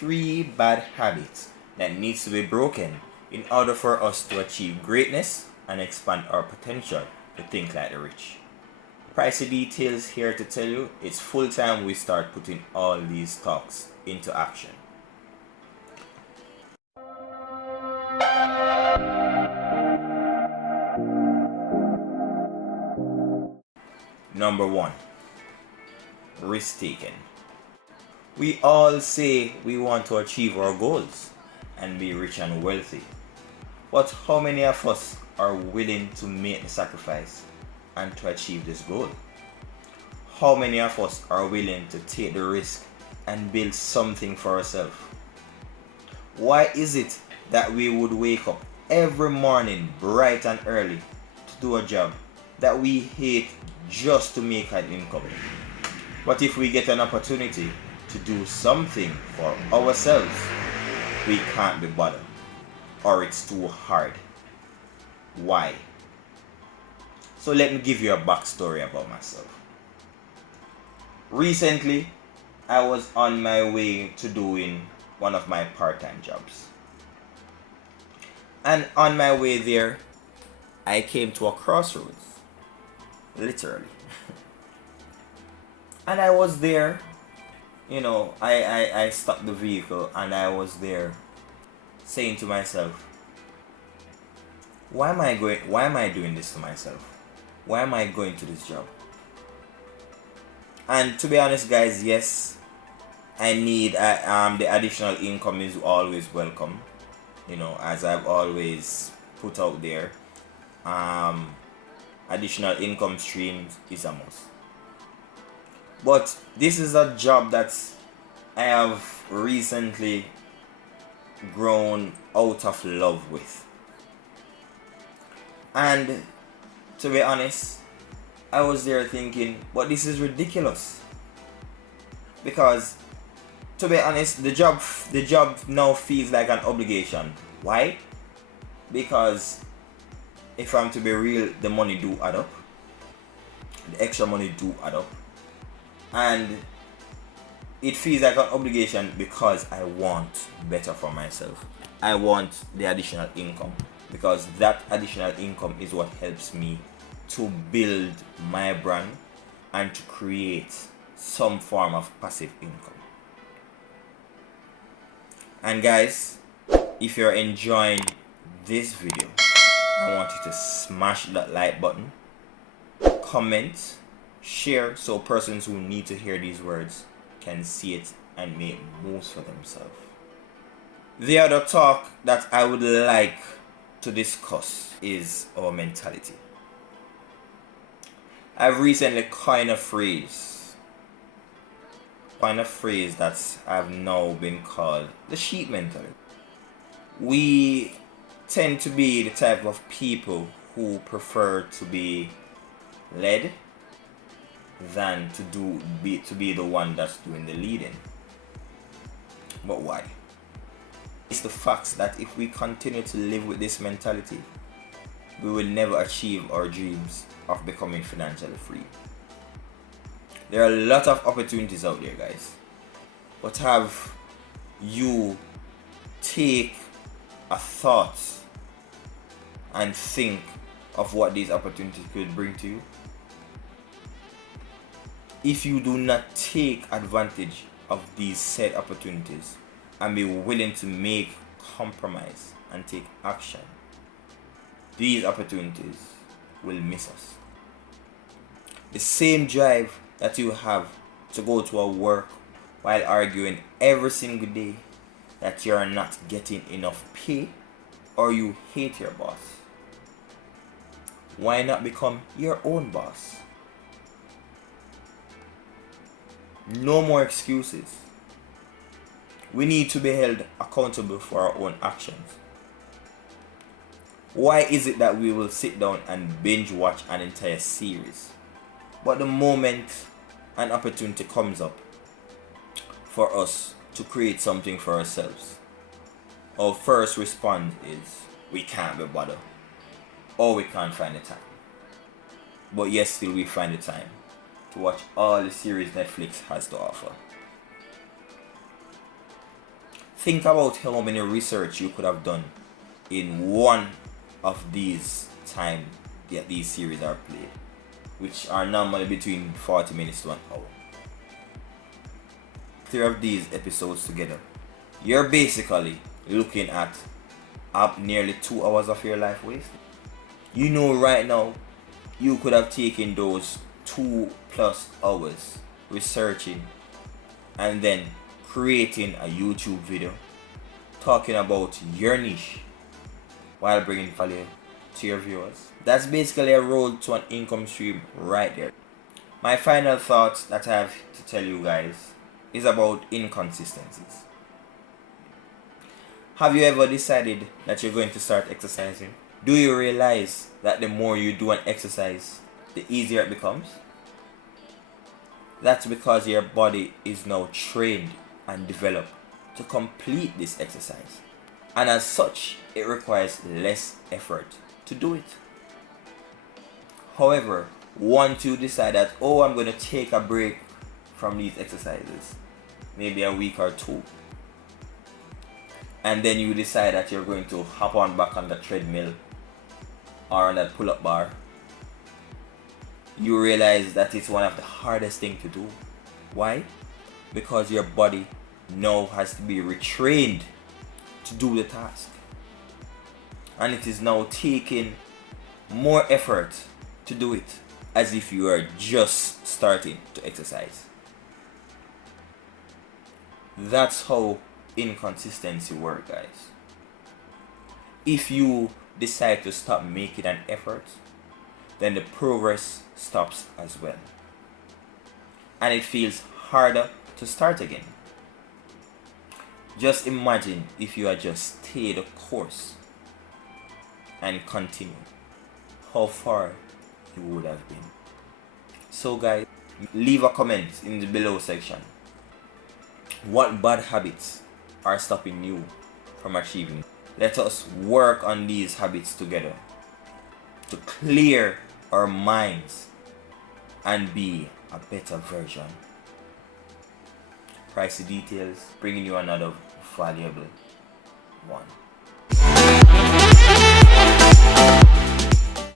3 bad habits that needs to be broken in order for us to achieve greatness and expand our potential to think like the rich. Pricey details here to tell you it's full time we start putting all these talks into action. Number 1. Risk taking. We all say we want to achieve our goals and be rich and wealthy. But how many of us are willing to make the sacrifice and to achieve this goal? How many of us are willing to take the risk and build something for ourselves? Why is it that we would wake up every morning bright and early to do a job that we hate just to make an income? But if we get an opportunity to do something for ourselves, we can't be bothered, or it's too hard. Why? So let me give you a backstory about myself. Recently, I was on my way to doing one of my part-time jobs. And on my way there, I came to a crossroads. Literally. And I was there, I stopped the vehicle and I was there saying to myself, why am I doing this to myself? Why am I going to this job? And to be honest, guys, yes, I need the additional income is always welcome. As I've always put out there, additional income streams is a must. But this is a job that I have recently grown out of love with. And to be honest, I was there thinking, but this is ridiculous. Because to be honest, the job now feels like an obligation. Why? Because if I'm to be real, the money do add up. The extra money do add up. And it feels like an obligation because I want better for myself. I want the additional income, because that additional income is what helps me to build my brand and to create some form of passive income. And guys, if you're enjoying this video, I want you to smash that like button, comment, share, so persons who need to hear these words can see it and make moves for themselves. The other talk that I would like to discuss is our mentality. I've recently coined a phrase that I've now been called the sheep mentality. We tend to be the type of people who prefer to be led than to be the one that's doing the leading. But why? It's the fact that if we continue to live with this mentality, we will never achieve our dreams of becoming financially free. There are a lot of opportunities out there, guys, but have you take a thought and think of what these opportunities could bring to you? If you do not take advantage of these said opportunities and be willing to make compromise and take action, these opportunities will miss us. The same drive that you have to go to a work while arguing every single day that you are not getting enough pay or you hate your boss. Why not become your own boss? No more excuses. We need to be held accountable for our own actions. Why is it that we will sit down and binge watch an entire series, but the moment an opportunity comes up for us to create something for ourselves, our first response is we can't be bothered, or we can't find the time? But yes, still we find the time to watch all the series Netflix has to offer. Think about how many research you could have done in one of these time that these series are played, which are normally between 40 minutes to an hour. 3 of these episodes together, you're basically looking at up nearly 2 hours of your life wasted. You know, right now you could have taken those 2+ hours researching and then creating a YouTube video talking about your niche while bringing value to your viewers. That's basically a road to an income stream right there. My final thought that I have to tell you guys is about inconsistencies. Have you ever decided that you're going to start exercising? Do you realize that the more you do an exercise, the easier it becomes? That's because your body is now trained and developed to complete this exercise. And as such, it requires less effort to do it. However, once you decide that, oh, I'm going to take a break from these exercises, maybe a week or 2, and then you decide that you're going to hop on back on the treadmill or on that pull-up bar, you realize that it's one of the hardest things to do. Why? Because your body now has to be retrained to do the task, and it is now taking more effort to do it as if you are just starting to exercise. That's how inconsistency works, guys. If you decide to stop making an effort, then the progress stops as well, and it feels harder to start again. Just imagine if you had just stayed the course and continue, how far you would have been. So guys, leave a comment in the below section. What bad habits are stopping you from achieving? Let us work on these habits together to clear our minds and be a better version. Pricey Details, bringing you another valuable one.